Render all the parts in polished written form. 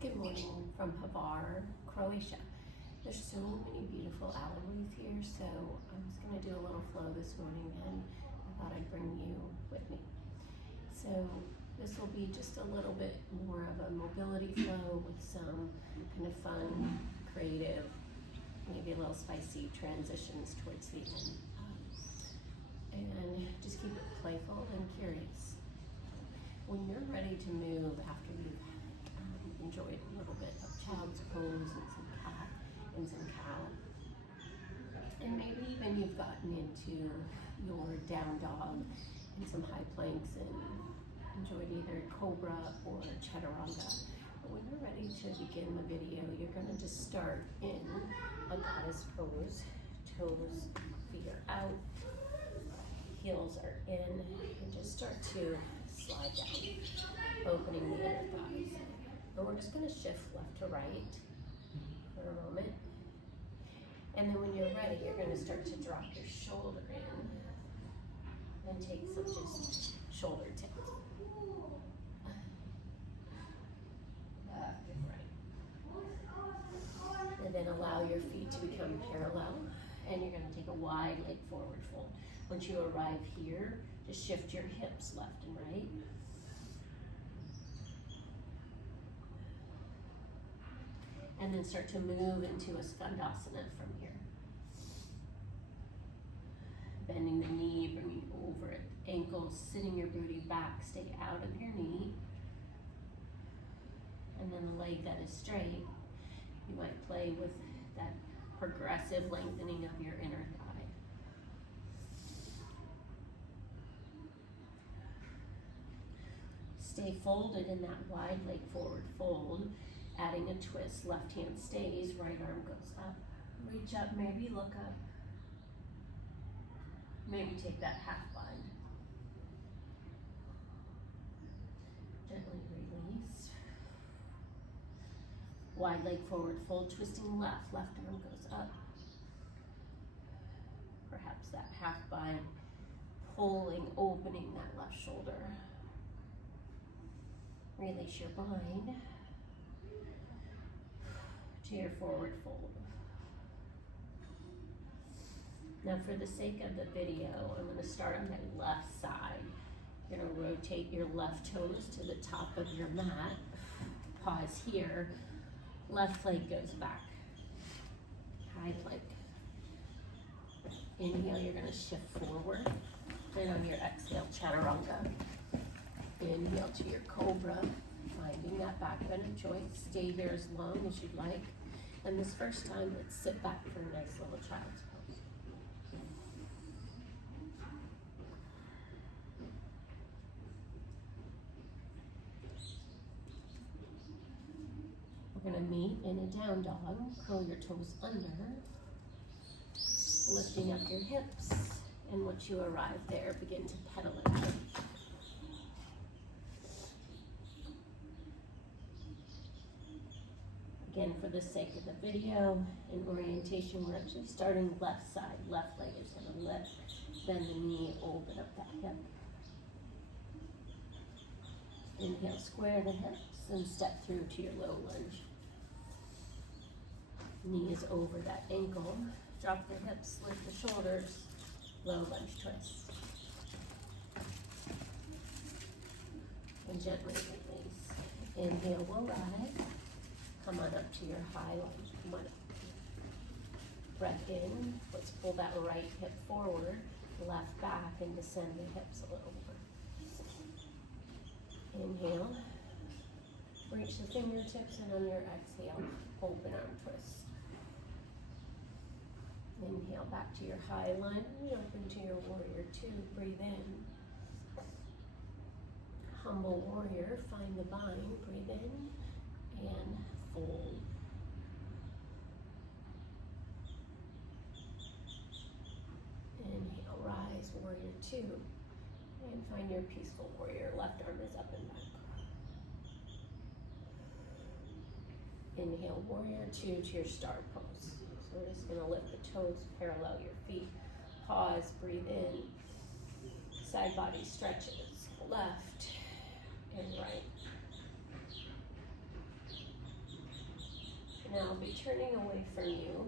Good morning from Hvar, Croatia. There's so many beautiful alleyways here, so I'm just going to do a little flow this morning, and I thought I'd bring you with me. So this will be just a little bit more of a mobility flow with some kind of fun, creative, maybe a little spicy transitions towards the end. And just keep it playful and curious. When you're ready to move after you've enjoyed a little bit of child's pose and some cat and some cow, and maybe even you've gotten into your down dog and some high planks and enjoyed either cobra or chaturanga. But when you're ready to begin the video, you're going to just start in a goddess pose. Toes, feet are out, heels are in, and just start to slide down, opening the inner thighs. And we're just going to shift left to right for a moment. And then when you're ready, you're going to start to drop your shoulder in and take some just shoulder tips. Left and right. And then allow your feet to become parallel. And you're going to take a wide leg forward fold. Once you arrive here, just shift your hips left and right. And then start to move into a skandasana from here. Bending the knee, bringing over it. Ankles, sitting your booty back, stay out of your knee. And then the leg that is straight, you might play with that progressive lengthening of your inner thigh. Stay folded in that wide leg forward fold. Adding a twist, left hand stays, right arm goes up. Reach up, maybe look up. Maybe take that half bind. Gently release. Wide leg forward fold, twisting left arm goes up. Perhaps that half bind, pulling, opening that left shoulder. Release your bind to your forward fold. Now for the sake of the video, I'm going to start on my left side. You're going to rotate your left toes to the top of your mat. Pause here. Left leg goes back. High plank. Inhale, you're going to shift forward. And on your exhale, chaturanga. Inhale to your cobra. Finding that back bend of choice. Stay here as long as you'd like. And this first time, let's sit back for a nice little child's pose. We're going to meet in a down dog. Curl your toes under. Lifting up your hips. And once you arrive there, begin to pedal it out. Again, for the sake of the video and orientation, we're actually starting left side. Left leg is going to lift, bend the knee, open up that hip. Inhale, square the hips and step through to your low lunge. Knee is over that ankle. Drop the hips, lift the shoulders, low lunge twist. And gently release. Inhale, we'll rise. Come on up to your high lunge. Come on up. Breath in. Let's pull that right hip forward, left back, and descend the hips a little more. Inhale. Reach the fingertips, and on your exhale, open arm twist. Inhale back to your high lunge. Open to your warrior two. Breathe in. Humble warrior. Find the bind. Breathe in and fold. Inhale, rise, warrior two. And find your peaceful warrior. Left arm is up and back. Inhale, warrior two to your star pose. So we're just going to lift the toes, parallel your feet. Pause, breathe in. Side body stretches. Left and right. Now I'll be turning away from you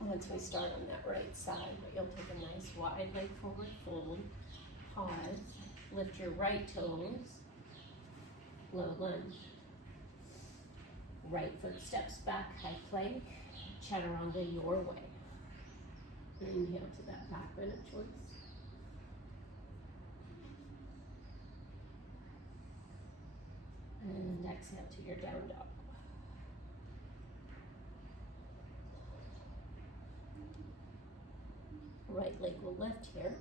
once we start on that right side, but you'll take a nice wide leg forward fold, pause, lift your right toes, low lunge. Right foot steps back, high plank, chaturanga your way. Inhale to that back bend of choice. And exhale to your down dog. Right leg will lift here.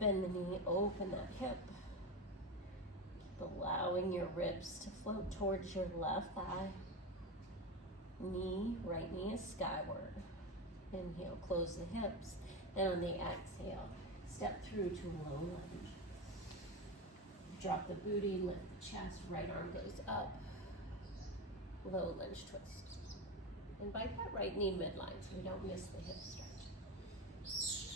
Bend the knee, open that hip. Keep allowing your ribs to float towards your left thigh. Right knee is skyward. Inhale, close the hips. Then on the exhale, step through to low lunge. Drop the booty, lift the chest, right arm goes up. Low lunge twist. Invite that right knee midline so we don't miss the hip stretch.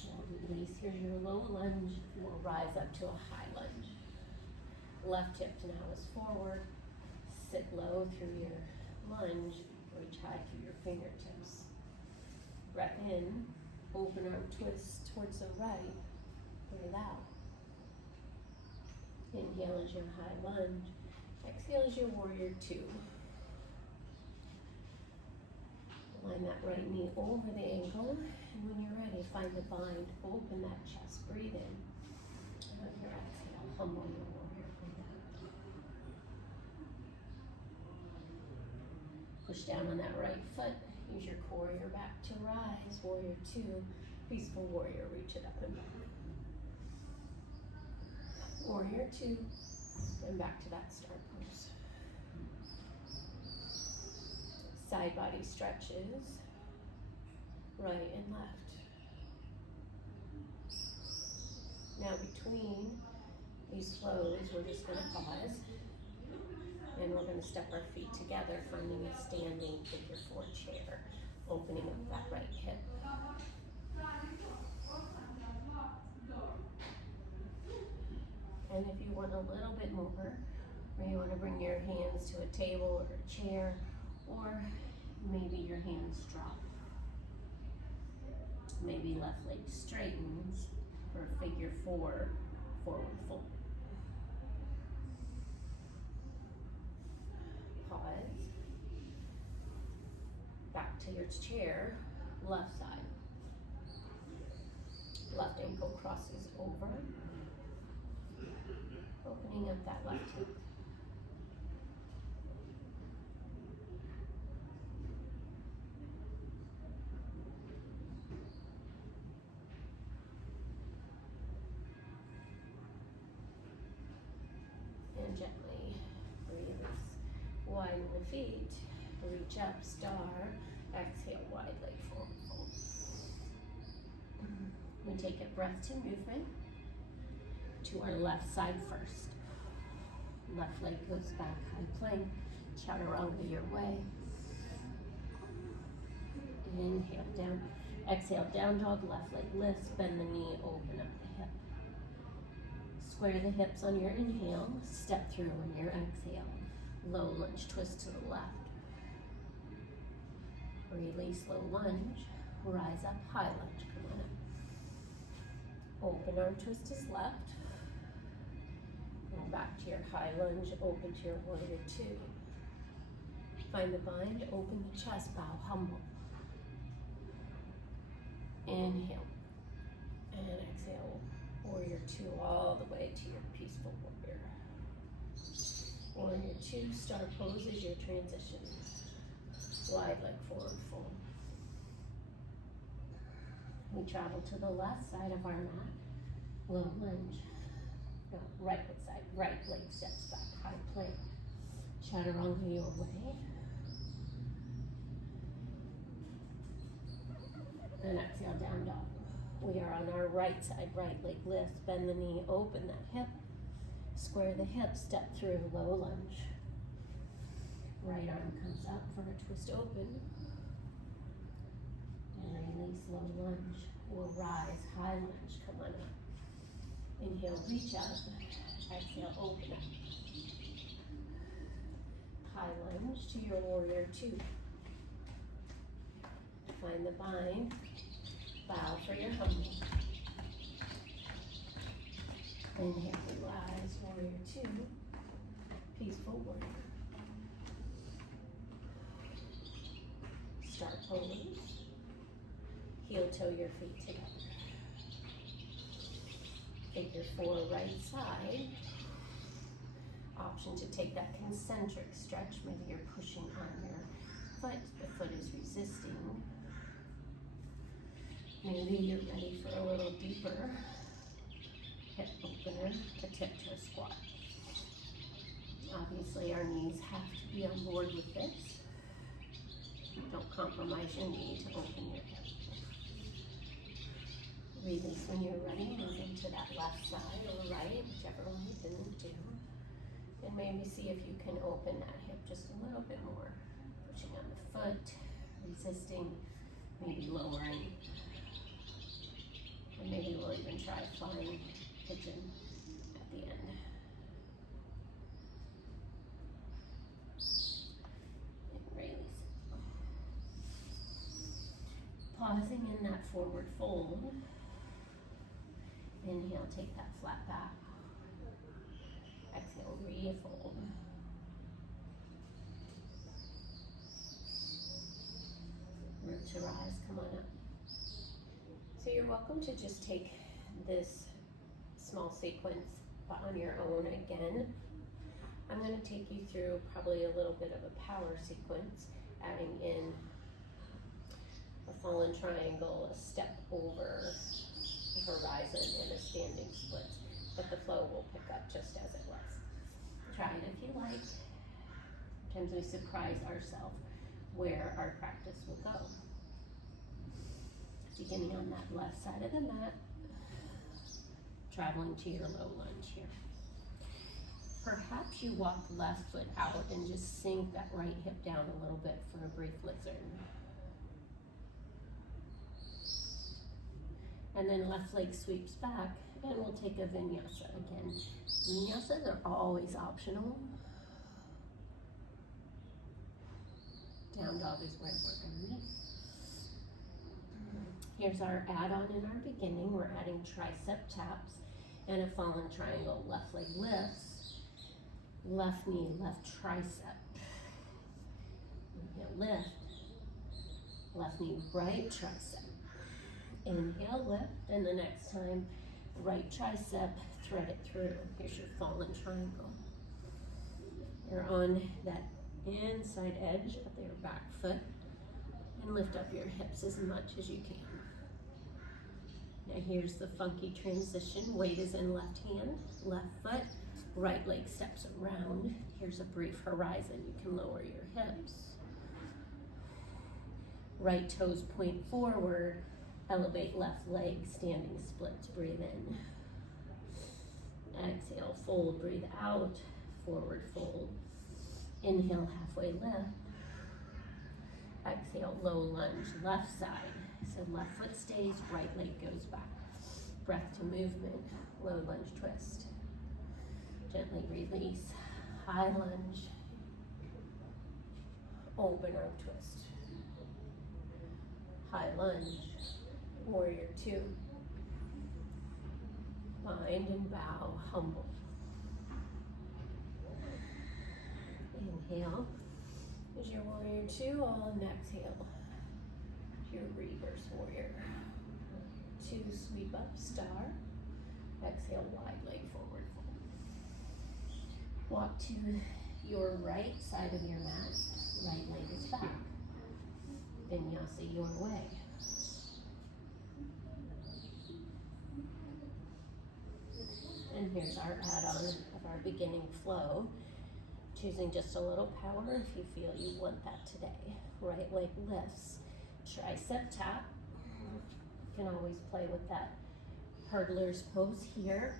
Now release here your low lunge. We'll rise up to a high lunge. Left hip now is forward. Sit low through your lunge. Reach high through your fingertips. Breath in. Open arm twist towards the right. Breathe out. Inhale as your high lunge. Exhale as your warrior two. Line that right knee over the ankle. And when you're ready, find the bind. Open that chest. Breathe in. And on your exhale, humble your warrior. Breathe out. Push down on that right foot. Use your core, your back to rise. Warrior two. Peaceful warrior. Reach it up and back. Warrior two. And back to that start pose. Side body stretches. Right and left. Now between these flows, we're just going to pause. And we're going to step our feet together, finding a standing figure four chair. Opening up that right hip. And if you want a little bit more, or you want to bring your hands to a table or a chair, or maybe your hands drop. Maybe left leg straightens for figure four, forward fold. Pause. Back to your chair, left side. Left ankle crosses over. Opening up that left hip. And gently release. Widen the feet. Reach up, star. Exhale, wide leg forward fold. We take a breath to movement. To our left side first. Left leg goes back, high plank, chaturanga your way. Inhale down, exhale down dog, left leg lifts, bend the knee, open up the hip. Square the hips on your inhale, step through on your exhale. Low lunge twist to the left. Release low lunge, rise up, high lunge, come on up. Open arm twist is left. And back to your high lunge, open to your warrior two. Find the bind, open the chest, bow, humble. Inhale. And exhale, warrior two all the way to your peaceful warrior. Warrior two, star pose is your transition. Wide leg forward fold. We travel to the left side of our mat. Low lunge. No, right foot side. Right leg steps back. High plank. Chaturanga your way. And exhale, down dog. We are on our right side. Right leg lifts. Bend the knee. Open that hip. Square the hips. Step through. Low lunge. Right arm comes up for a twist open. And release low lunge. We'll rise. High lunge. Come on up. Inhale, reach up. Exhale, open up. High lunge to your warrior two. Find the bind, bow for your humble. Inhale, rise, warrior two, peaceful warrior. Start pose, heel toe your feet together. Figure four, right side. Option to take that concentric stretch. Maybe you're pushing on your foot, the foot is resisting. Maybe you're ready for a little deeper hip opener, a tip to a squat. Obviously our knees have to be on board with this. Don't compromise your knee to open your hip. Release when you're ready, move into that left side or right, whichever one you didn't do. And maybe see if you can open that hip just a little bit more. Pushing on the foot, resisting, maybe lowering. And maybe we'll even try flying pigeon at the end. And release it. Pausing in that forward fold. Inhale, take that flat back. Exhale, refold. Root to rise, come on up. So you're welcome to just take this small sequence on your own again. I'm going to take you through probably a little bit of a power sequence, adding in a fallen triangle, a step over horizon, and a standing split. But the flow will pick up just as it was. Try it if you like. Sometimes we surprise ourselves where our practice will go. Beginning on that left side of the mat, traveling to your low lunge here. Perhaps you walk left foot out and just sink that right hip down a little bit for a brief lizard. And then left leg sweeps back, and we'll take a vinyasa again. Vinyasas are always optional. Down dog is where we're going to be. Here's our add-on in our beginning. We're adding tricep taps and a fallen triangle. Left leg lifts, left knee, left tricep. Inhale, lift. Left knee, right tricep. Inhale, lift, and the next time, right tricep, thread it through. Here's your fallen triangle. You're on that inside edge of your back foot, and lift up your hips as much as you can. Now here's the funky transition. Weight is in left hand, left foot, right leg steps around. Here's a brief horizon. You can lower your hips. Right toes point forward. Elevate left leg, standing splits, breathe in. Exhale, fold, breathe out, forward fold. Inhale, halfway lift. Exhale, low lunge, left side. So left foot stays, right leg goes back. Breath to movement, low lunge twist. Gently release, high lunge. Open arm twist. High lunge. Warrior two. Bind and bow, humble. Inhale. Is your warrior two, and exhale. Your reverse warrior. Two, sweep up, star. Exhale, wide leg forward fold. Walk to your right side of your mat. Right leg is back. Vinyasa your way. And here's our add-on of our beginning flow. Choosing just a little power if you feel you want that today. Right leg lifts, tricep tap. You can always play with that hurdler's pose here.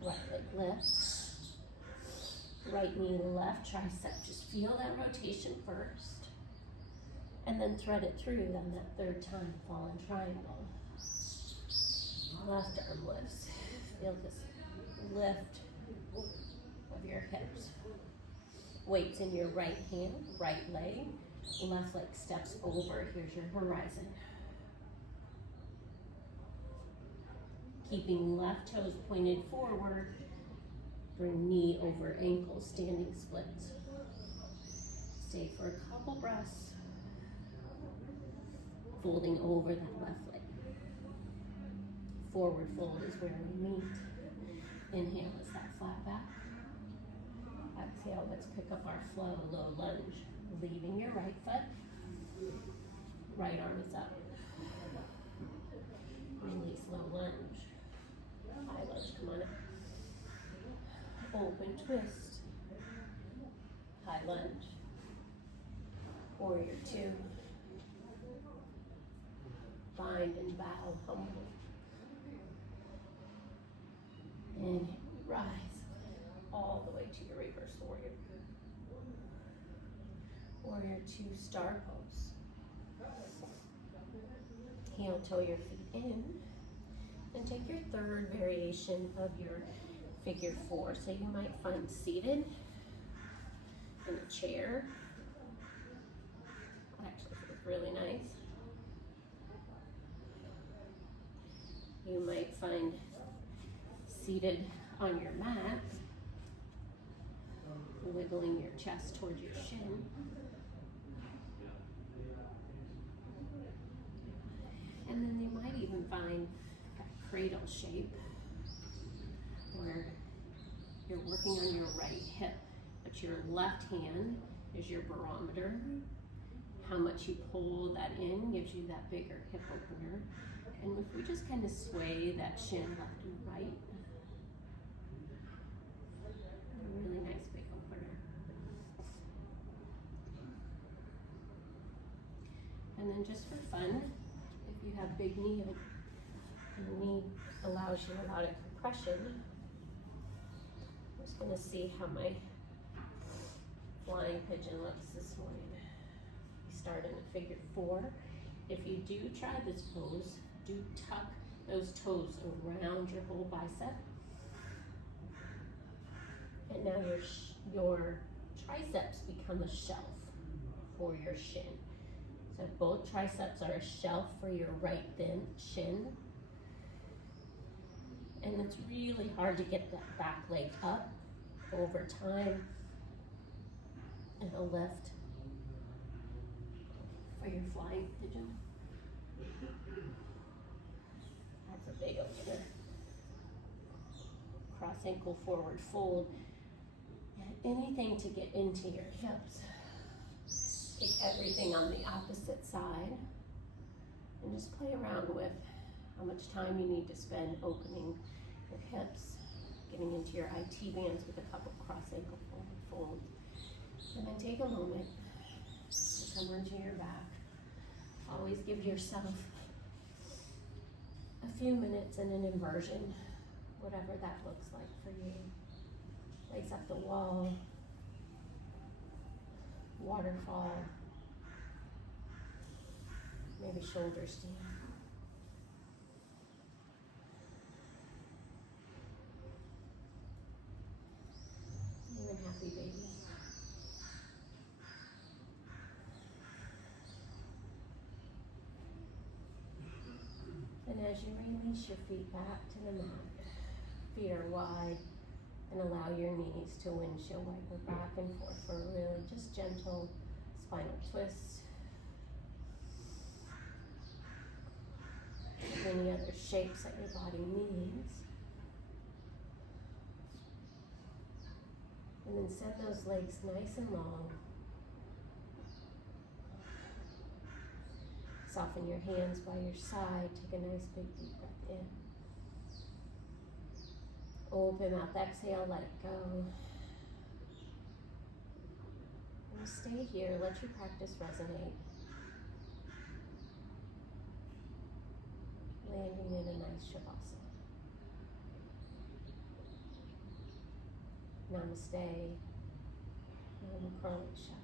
Right leg lifts. Right knee, left tricep. Just feel that rotation first. And then thread it through on that third time, fallen triangle. Left arm lifts. Feel this lift of your hips. Weights in your right hand, right leg, left leg steps over. Here's your horizon. Keeping left toes pointed forward. Bring knee over ankle, standing splits. Stay for a couple breaths. Folding over that left leg. Forward fold is where we meet. Inhale is that flat back. Exhale, let's pick up our flow, low lunge. Leaving your right foot. Right arm is up. Release, low lunge. High lunge, come on up. Open twist. High lunge. Warrior two. Bind and bow, humble. And rise all the way to your reverse warrior. Warrior two, star pose. Heel toe your feet in. And take your third variation of your figure four. So you might find seated in a chair. That actually feels really nice. You might find seated on your mat, wiggling your chest towards your shin. And then they might even find a cradle shape where you're working on your right hip, but your left hand is your barometer. How much you pull that in gives you that bigger hip opener. And if we just kind of sway that shin left and right, a really nice big opener. And then just for fun, if you have big knee and the knee allows you a lot of compression, I'm just gonna see how my flying pigeon looks this morning. We start in a figure four. If you do try this pose, do tuck those toes around your whole bicep. And now your triceps become a shelf for your shin. So both triceps are a shelf for your right thin shin. And it's really hard to get that back leg up. Over time, it'll lift for your flying pigeon. That's a big opener. Cross ankle forward fold. Anything to get into your hips. Take everything on the opposite side and just play around with how much time you need to spend opening your hips, getting into your IT bands with a couple cross ankle forward folds. And then take a moment to come onto your back. Always give yourself a few minutes in an inversion, whatever that looks like for you. Legs up the wall, waterfall, maybe shoulder stand. Even happy baby. And as you release your feet back to the mat, feet are wide, and allow your knees to windshield wiper back and forth for a really just gentle spinal twist. Any other shapes that your body needs. And then set those legs nice and long. Soften your hands by your side. Take a nice big deep breath in. Open mouth, exhale, let it go. And stay here, let your practice resonate. Landing in a nice shavasana. Namaste. Om Croatia.